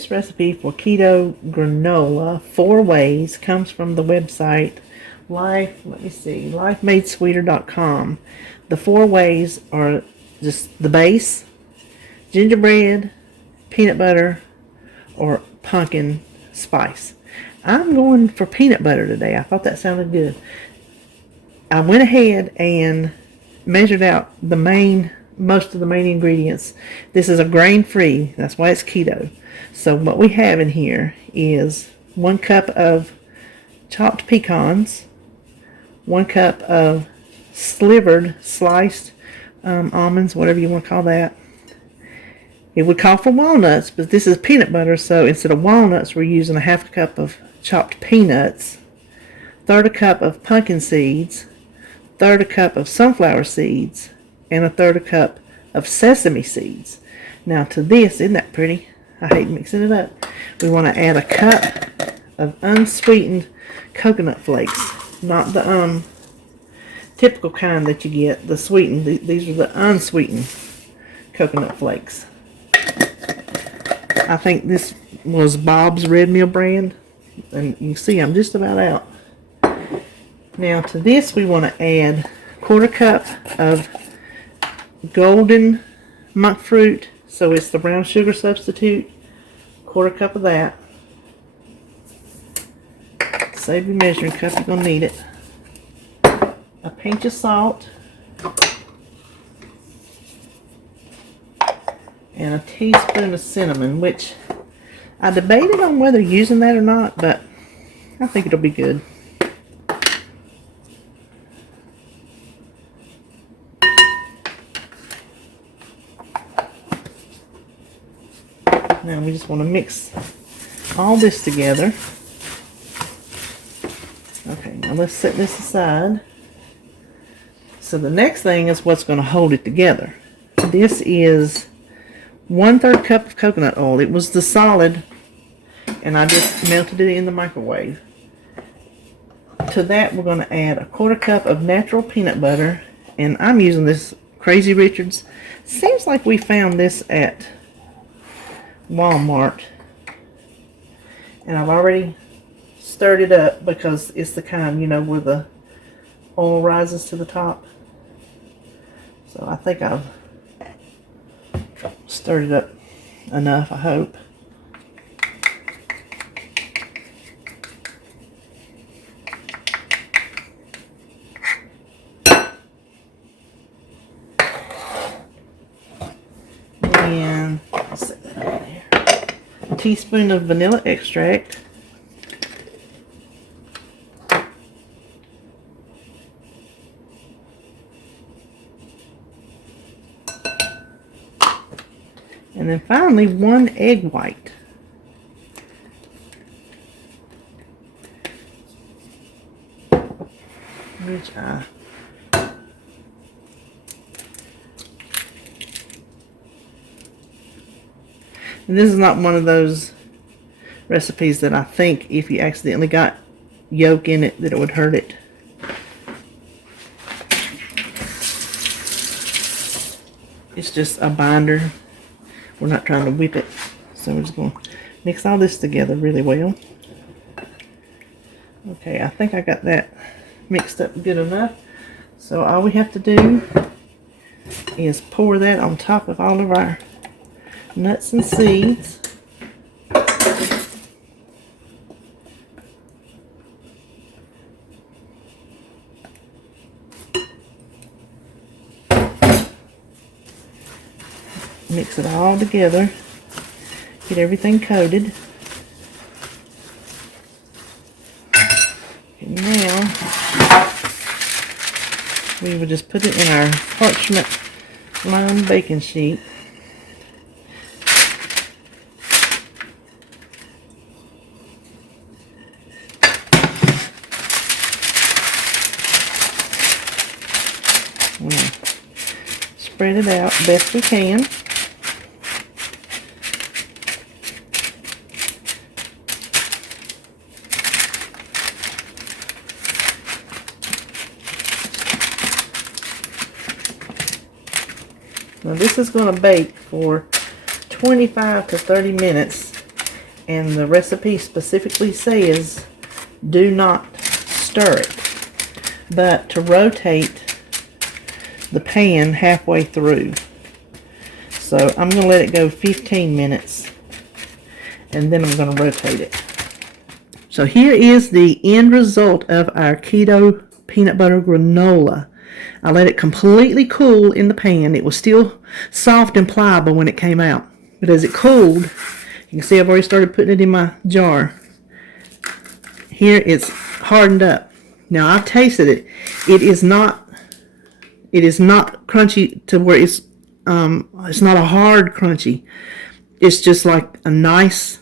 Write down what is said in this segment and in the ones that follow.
this recipe for keto granola 4 ways comes from the website lifemadesweeter.com. The 4 ways are just the base, gingerbread, peanut butter, or pumpkin spice. I'm going for peanut butter today. I thought that sounded good. I went ahead and measured out most of the main ingredients. This is a grain-free, that's why it's keto. So what we have in here is 1 cup of chopped pecans, 1 cup of sliced almonds, whatever you want to call that. It would call for walnuts, but this is peanut butter, so instead of walnuts, we're using a 1/2 cup of chopped peanuts, 1/3 cup of pumpkin seeds, 1/3 cup of sunflower seeds, and 1/3 cup of sesame seeds. Now to this, isn't that pretty? I hate mixing it up. We want to add a cup of unsweetened coconut flakes, not the typical kind that you get, the sweetened. These are the unsweetened coconut flakes. I think this was Bob's Red Mill brand, and you see I'm just about out. Now to this we want to add 1/4 cup of golden monk fruit, so it's the brown sugar substitute. 1/4 cup of that. Save your measuring cup, you're going to need it. A pinch of salt. And a teaspoon of cinnamon, which I debated on whether using that or not, but I think it'll be good. Now we just want to mix all this together. Okay, now let's set this aside. So the next thing is what's going to hold it together. This is 1/3 cup of coconut oil. It was the solid, and I just melted it in the microwave. To that, we're going to add 1/4 cup of natural peanut butter, and I'm using this Crazy Richards. Seems like we found this at Walmart, and I've already stirred it up because it's the kind, you know, where the oil rises to the top. So I think I've stirred it up enough, I hope. And I'll set that over there. A teaspoon of vanilla extract. And then finally, 1 egg white. Which and this is not one of those recipes that I think if you accidentally got yolk in it that it would hurt it. It's just a binder. We're not trying to whip it, so we're just going to mix all this together really well. Okay, I think I got that mixed up good enough. So all we have to do is pour that on top of all of our nuts and seeds. Mix it all together. Get everything coated. And now we will just put it in our parchment lined baking sheet. Spread it out best we can. Now this is going to bake for 25 to 30 minutes And the recipe specifically says do not stir it, but to rotate the pan halfway through. So I'm going to let it go 15 minutes and then I'm going to rotate it. So here is the end result of our Keto Peanut Butter Granola. I let it completely cool in the pan. It was still soft and pliable when it came out. But as it cooled, you can see I've already started putting it in my jar. Here it's hardened up. Now I've tasted it. It is not crunchy to where it's not a hard crunchy. It's just like a nice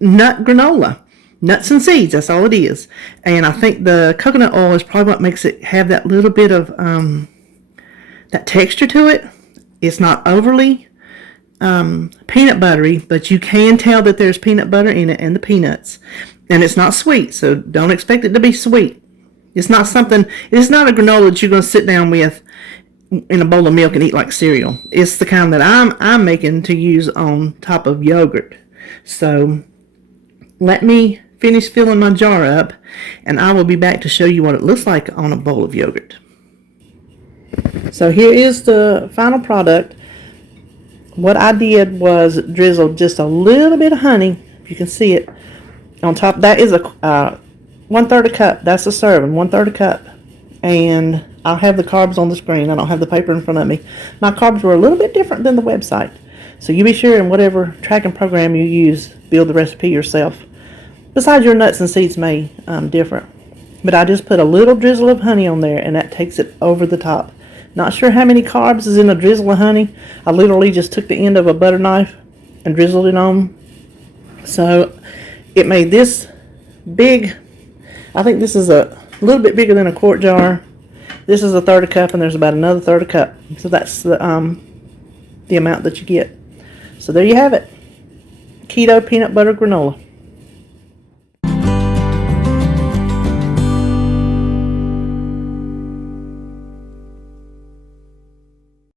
nut granola. Nuts and seeds, that's all it is. And I think the coconut oil is probably what makes it have that little bit of that texture to it. It's not overly peanut buttery, but you can tell that there's peanut butter in it and the peanuts. And it's not sweet, so don't expect it to be sweet. It's not a granola that you're going to sit down with in a bowl of milk and eat like cereal. It's the kind that I'm making to use on top of yogurt. So let me finish filling my jar up, and I will be back to show you what it looks like on a bowl of yogurt. So here is the final product. What I did was drizzle just a little bit of honey, if you can see it, on top. That is a 1/3 a cup. That's a serving, 1/3 a cup. And I'll have the carbs on the screen. I don't have the paper in front of me. My carbs were a little bit different than the website. So you be sure in whatever tracking program you use, build the recipe yourself. Besides, your nuts and seeds may different. But I just put a little drizzle of honey on there, and that takes it over the top. Not sure how many carbs is in a drizzle of honey. I literally just took the end of a butter knife and drizzled it on. So it made this big. I think this is a little bit bigger than a quart jar. This is 1/3 a cup, and there's about another 1/3 a cup. So that's the amount that you get. So there you have it. Keto Peanut Butter Granola.